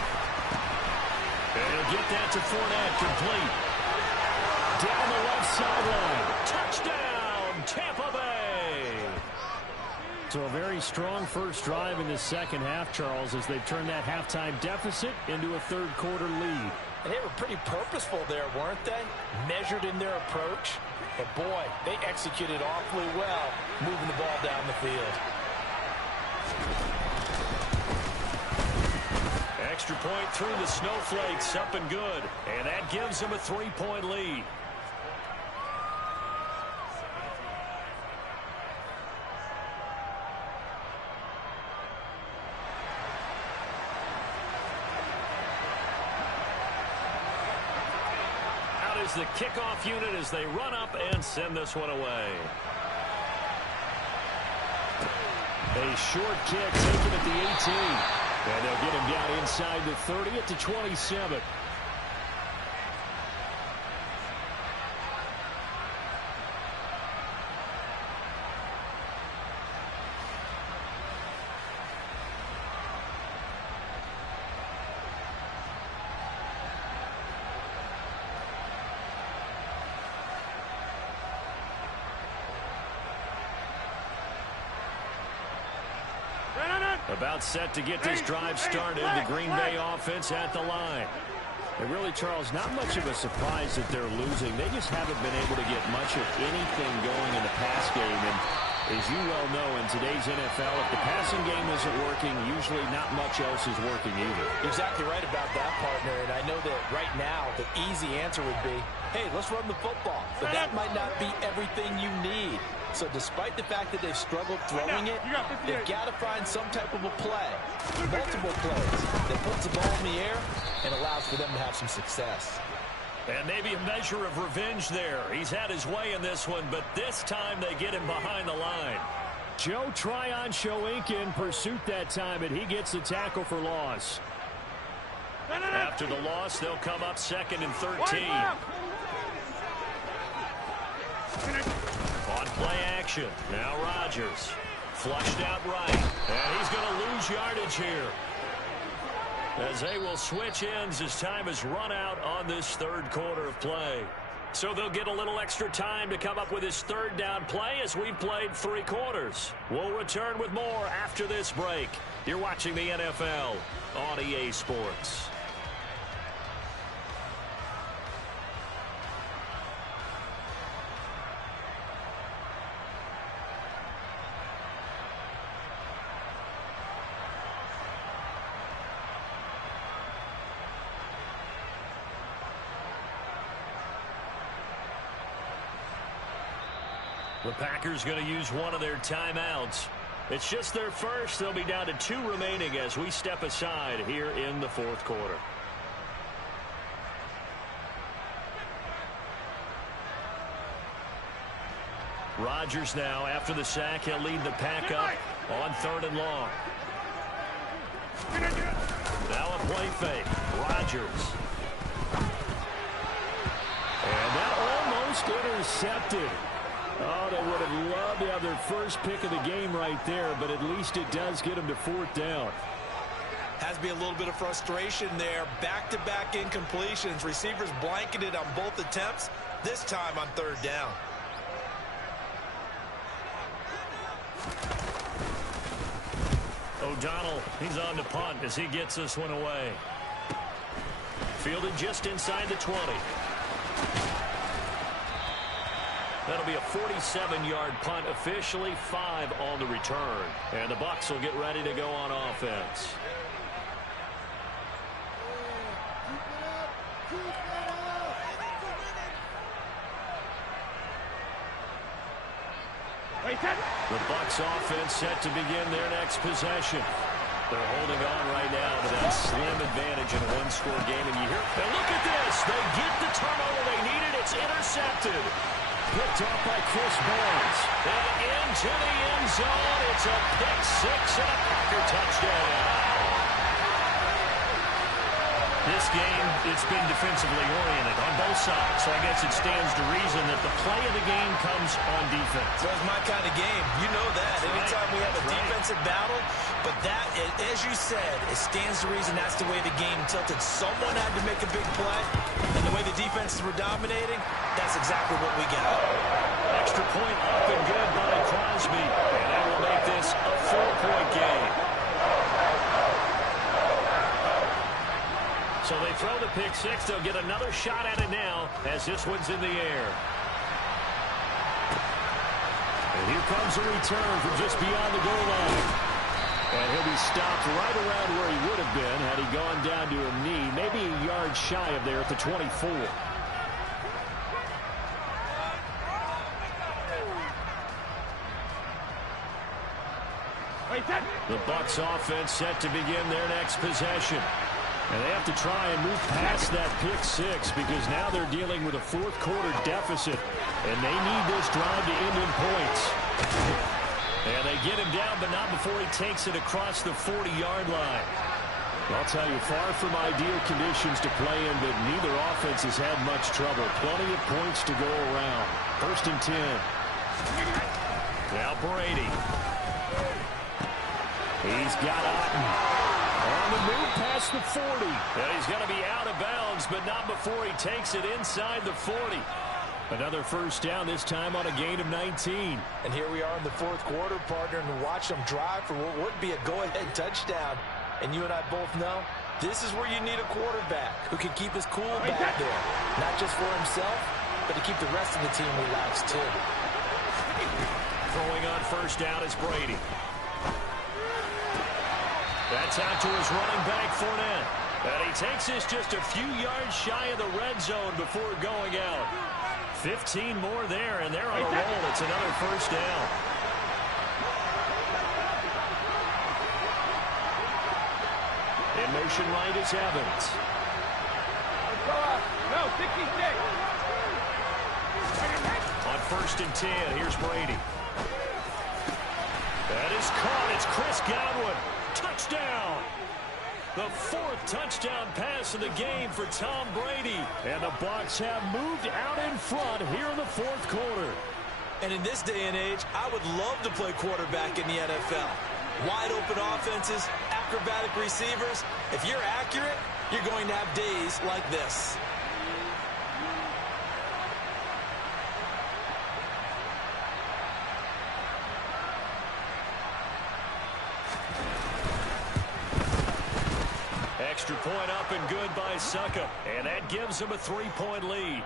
And he'll get that to Fournette, complete. Down the left sideline. Touchdown, Tampa Bay. So a very strong first drive in the second half, Charles, as they've turned that halftime deficit into a third quarter lead. And they were pretty purposeful there, weren't they? Measured in their approach. But, boy, they executed awfully well, moving the ball down the field. Extra point through the snowflakes, up and good. And that gives them a 3-point lead. Out is the kickoff unit as they run up and send this one away. A short kick taken at the 18. And they'll get him down inside the 30 at the 27. About set to get this drive started. The Green Bay offense at the line. And really, Charles, not much of a surprise that they're losing. They just haven't been able to get much of anything going in the pass game. And as you well know, in today's NFL, if the passing game isn't working, usually not much else is working either. Exactly right about that, partner. And I know that right now the easy answer would be, hey, let's run the football. But that might not be everything you need. So despite the fact that they've struggled throwing it, they've got to find some type of a play. Multiple plays that puts the ball in the air and allows for them to have some success. And maybe a measure of revenge there. He's had his way in this one, but this time they get him behind the line. Joe Tryon-Shoyinka in pursuit that time, and he gets the tackle for loss. After the loss, they'll come up 2nd and 13. On play action, now Rodgers. Flushed out right, and he's going to lose yardage here. As they will switch ends as time is run out on this third quarter of play. So they'll get a little extra time to come up with his 3rd down play as we've played 3 quarters. We'll return with more after this break. You're watching the NFL on EA Sports. The Packers going to use one of their timeouts. It's just their first. They'll be down to 2 remaining as we step aside here in the 4th quarter. Rodgers now, after the sack, he'll lead the pack up on 3rd and long. Now a play fake. Rodgers. And that almost intercepted. Oh, they would have loved to have their first pick of the game right there, but at least it does get them to 4th down. Has to be a little bit of frustration there. Back-to-back incompletions. Receivers blanketed on both attempts, this time on 3rd down. O'Donnell, he's on to punt as he gets this one away. Fielded just inside the 20. That'll be a 47-yard punt, officially 5 on the return. And the Bucs will get ready to go on offense. The Bucs offense set to begin their next possession. They're holding on right now to that slim advantage in a one-score game. And you hear, and look at this. They get the turnover they needed. It's intercepted. Picked off by Chris Barnes. And into the end zone. It's a pick six and a Packer touchdown. This game, it's been defensively oriented on both sides, so I guess it stands to reason that the play of the game comes on defense. So it's my kind of game. You know that. Anytime we have a defensive battle, but that, as you said, it stands to reason that's the way the game tilted. Someone had to make a big play, and the way the defenses were dominating, that's exactly what we got. Extra point up and good by Crosby, and that will make this a 4-point game. So they throw the pick six. They'll get another shot at it now as this one's in the air. And here comes a return from just beyond the goal line. And he'll be stopped right around where he would have been had he gone down to a knee, maybe a yard shy of there at the 24. The Bucs offense set to begin their next possession. And they have to try and move past that pick six because now they're dealing with a fourth-quarter deficit. And they need this drive to end in points. And they get him down, but not before he takes it across the 40-yard line. I'll tell you, far from ideal conditions to play in, but neither offense has had much trouble. Plenty of points to go around. 1st and 10. Now Brady. He's got Otten. On the move past the 40. And he's going to be out of bounds, but not before he takes it inside the 40. Another first down, this time on a gain of 19. And here we are in the fourth quarter, partner, and watch them drive for what would be a go-ahead touchdown. And you and I both know this is where you need a quarterback who can keep his cool back there. Not just for himself, but to keep the rest of the team relaxed, too. Throwing on first down is Brady. That's out to his running back, Fournette. And he takes this just a few yards shy of the red zone before going out. 15 more there, and they're on a roll. It's another first down. In motion right is Evans. No, 66. On 1st and 10, here's Brady. That is caught. It's Chris Godwin. Touchdown! The 4th touchdown pass of the game for Tom Brady. And the Bucs have moved out in front here in the 4th quarter. And in this day and age, I would love to play quarterback in the NFL. Wide open offenses, acrobatic receivers. If you're accurate, you're going to have days like this. Extra point up and good by Suckup. And that gives him a 3-point lead.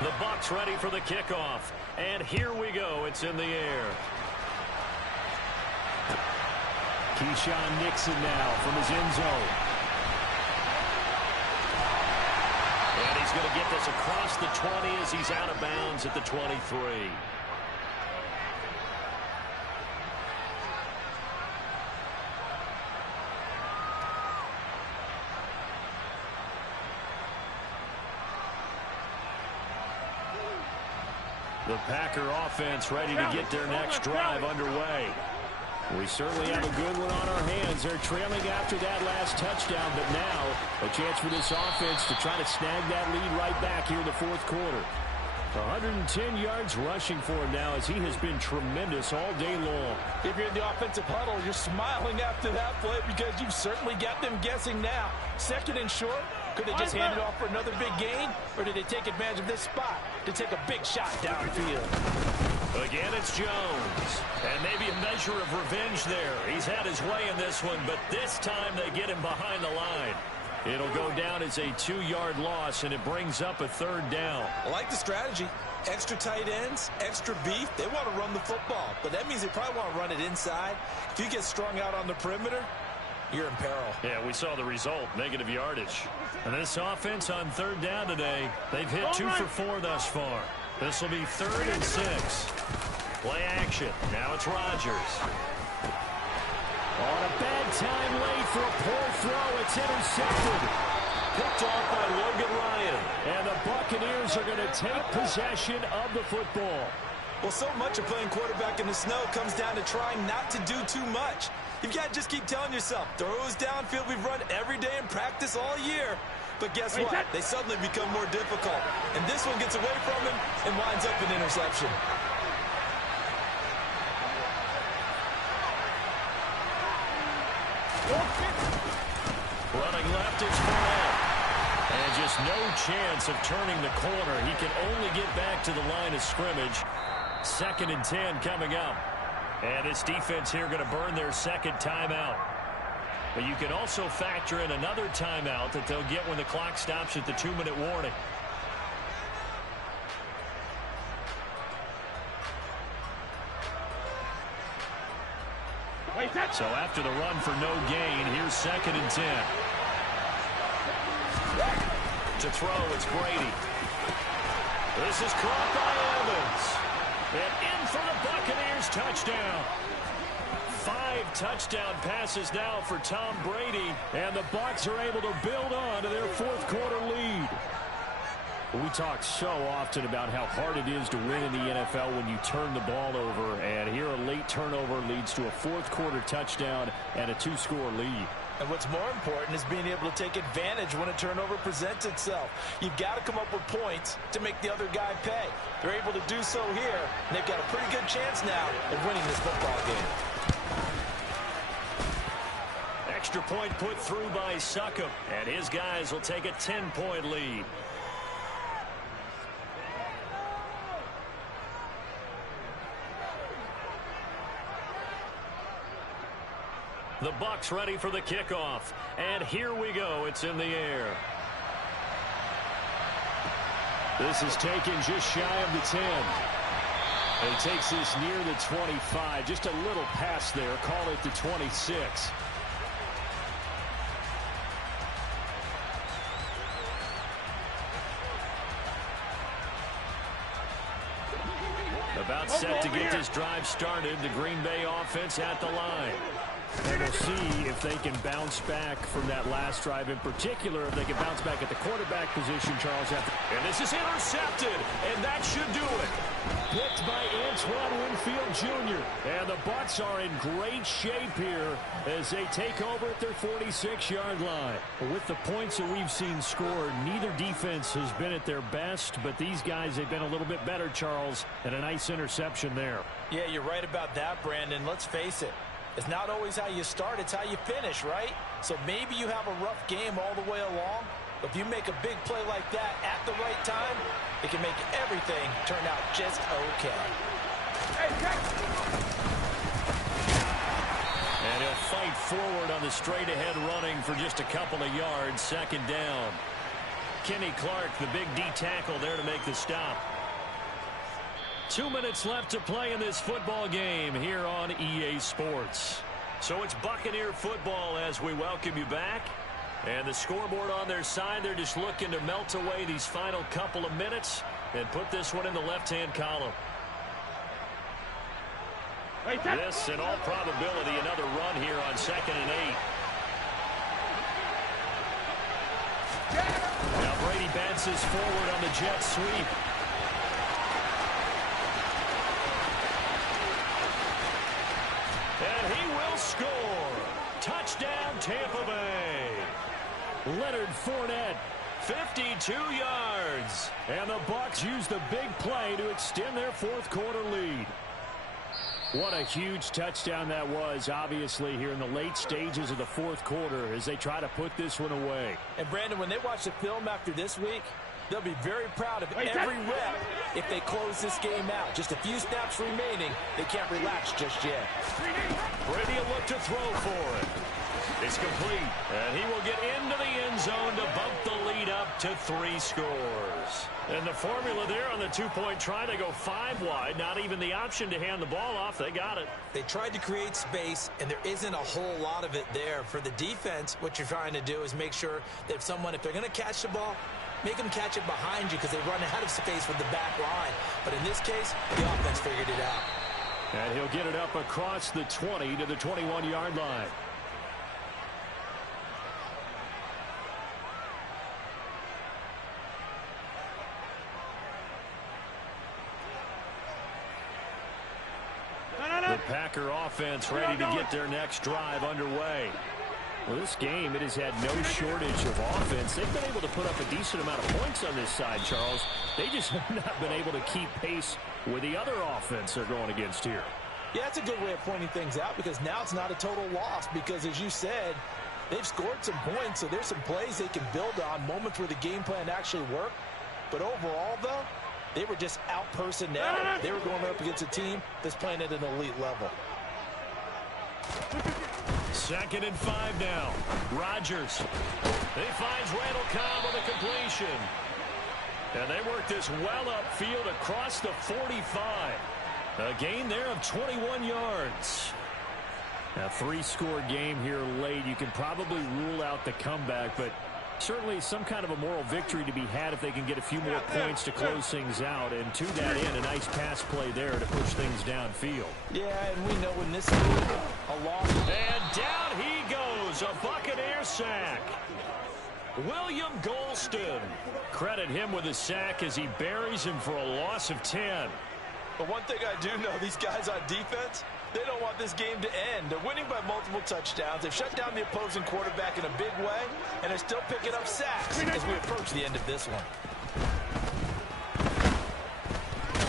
The Bucs ready for the kickoff. And here we go. It's in the air. Keyshawn Nixon now from his end zone. And he's going to get this across the 20 as he's out of bounds at the 23. The Packer offense ready to get their next drive underway. We certainly have a good one on our hands. They're trailing after that last touchdown, but now a chance for this offense to try to snag that lead right back here in the 4th quarter. 110 yards rushing for him now as he has been tremendous all day long. If you're in the offensive huddle, you're smiling after that play because you've certainly got them guessing now. 2nd and short, could they just hand it off for another big gain, or did they take advantage of this spot to take a big shot downfield? Again, it's Jones. And maybe a measure of revenge there. He's had his way in this one, but this time they get him behind the line. It'll go down as a 2-yard loss, and it brings up a 3rd down. I like the strategy. Extra tight ends, extra beef. They want to run the football, but that means they probably want to run it inside. If you get strung out on the perimeter, you're in peril. Yeah, we saw the result, negative yardage. And this offense on 3rd down today, they've hit 2 for 4 thus far. This will be 3rd and 6. Play action. Now it's Rodgers. On a bad time late for a poor throw. It's intercepted. Picked off by Logan Ryan. And the Buccaneers are going to take possession of the football. Well, so much of playing quarterback in the snow comes down to trying not to do too much. You've got to just keep telling yourself, throws downfield we've run every day in practice all year. But guess what? They suddenly become more difficult. And this one gets away from him and winds up an interception. Running left is Fournette. And just no chance of turning the corner. He can only get back to the line of scrimmage. 2nd and 10 coming up. And this defense here going to burn their 2nd timeout. But you can also factor in another timeout that they'll get when the clock stops at the 2-minute warning. So after the run for no gain, here's 2nd and 10. To throw, it's Brady. This is caught by Evans. And in for the Buccaneers touchdown. 5 touchdown passes now for Tom Brady. And the Bucs are able to build on to their 4th quarter lead. We talk so often about how hard it is to win in the NFL when you turn the ball over. And here a late turnover leads to a 4th quarter touchdown and a 2-score lead. And what's more important is being able to take advantage when a turnover presents itself. You've got to come up with points to make the other guy pay. They're able to do so here, and they've got a pretty good chance now of winning this football game. Extra point put through by Succop, and his guys will take a 10-point lead. The Bucs ready for the kickoff. And here we go. It's in the air. This is taken just shy of the 10. And he takes this near the 25. Just a little pass there. Call it the 26. About set to get this drive started. The Green Bay offense at the line. And we'll see if they can bounce back from that last drive. In particular, if they can bounce back at the quarterback position, Charles. And this is intercepted, and that should do it. Picked by Antoine Winfield Jr. And the Bucs are in great shape here as they take over at their 46-yard line. With the points that we've seen scored, neither defense has been at their best, but these guys have been a little bit better, Charles, and a nice interception there. Yeah, you're right about that, Brandon. Let's face it. It's not always how you start, it's how you finish, right? So maybe you have a rough game all the way along, but if you make a big play like that at the right time, it can make everything turn out just okay. And he'll fight forward on the straight-ahead running for just a couple of yards. 2nd down. Kenny Clark, the big D tackle there to make the stop. 2 minutes left to play in this football game here on EA Sports. So it's Buccaneer football as we welcome you back. And the scoreboard on their side, they're just looking to melt away these final couple of minutes and put this one in the left-hand column. This, in all probability, another run here on 2nd and 8. Now Brady bounces forward on the jet sweep. And he will score. Touchdown, Tampa Bay. Leonard Fournette, 52 yards. And the Bucs use the big play to extend their 4th quarter lead. What a huge touchdown that was, obviously, here in the late stages of the 4th quarter as they try to put this one away. And, Brandon, when they watch the film after this week, they'll be very proud of every rep if they close this game out. Just a few snaps remaining. They can't relax just yet. Brady will look to throw for it. It's complete, and he will get into the end zone to 3 scores. And the formula there on the two-point try, they go 5 wide. Not even the option to hand the ball off. They got it. They tried to create space, and there isn't a whole lot of it there. For the defense, what you're trying to do is make sure that if they're going to catch the ball, make them catch it behind you because they run out of space with the back line. But in this case, the offense figured it out. And he'll get it up across the 20 to the 21-yard line. The Packer offense ready to get their next drive underway. Well, this game, it has had no shortage of offense. They've been able to put up a decent amount of points on this side, Charles. They just have not been able to keep pace with the other offense they're going against here. Yeah, that's a good way of pointing things out because now it's not a total loss because, as you said, they've scored some points, so there's some plays they can build on, moments where the game plan actually worked. But overall, though, they were just out-personnel. They were going up against a team that's playing at an elite level. 2nd and 5 now. Rodgers. He finds Randall Cobb with a completion. And they work this well upfield across the 45. A gain there of 21 yards. A 3-score game here late. You can probably rule out the comeback, but certainly some kind of a moral victory to be had if they can get a few more points to close things out. And to that end, a nice pass play there to push things downfield. Yeah, and we know when this is a loss. And down he goes. A Buccaneer sack. William Golston. Credit him with a sack as he buries him for a loss of 10. But one thing I do know, these guys on defense, they don't want this game to end. They're winning by multiple touchdowns. They've shut down the opposing quarterback in a big way, and they're still picking up sacks as we approach the end of this one.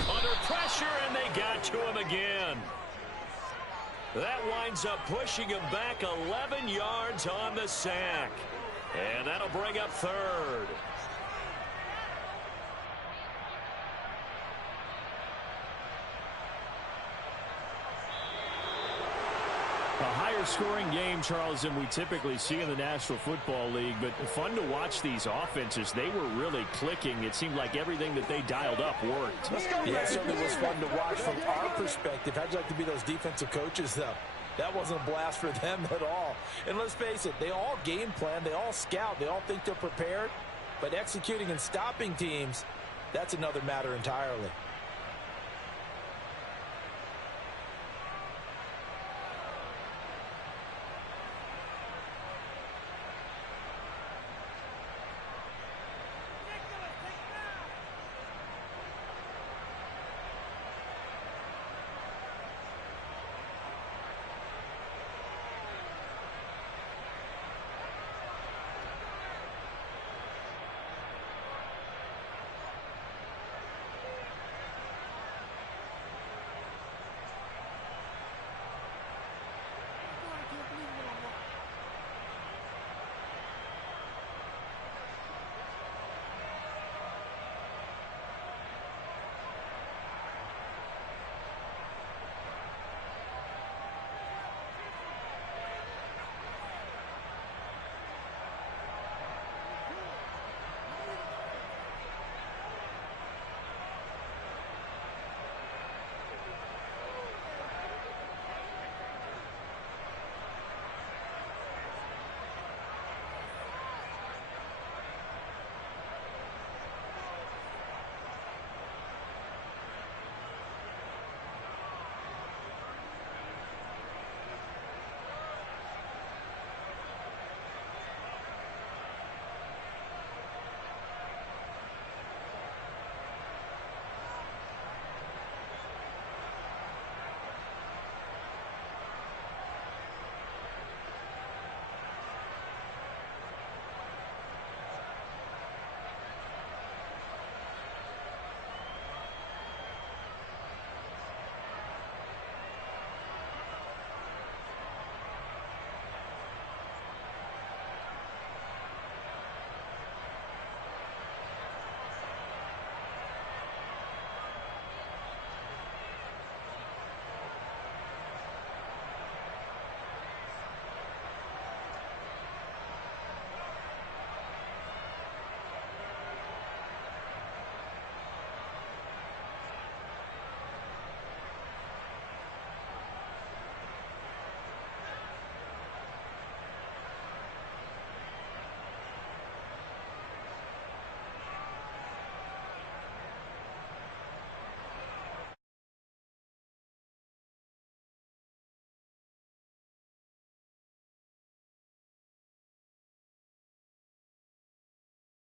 Under pressure, and they got to him again. That winds up pushing him back 11 yards on the sack. And that'll bring up 3rd. A higher-scoring game, Charles, than we typically see in the National Football League, but fun to watch these offenses. They were really clicking. It seemed like everything that they dialed up worked. Yeah, it certainly was fun to watch from our perspective. How'd you like to be those defensive coaches, though? That wasn't a blast for them at all. And let's face it, they all game plan, they all scout, they all think they're prepared, but executing and stopping teams, that's another matter entirely.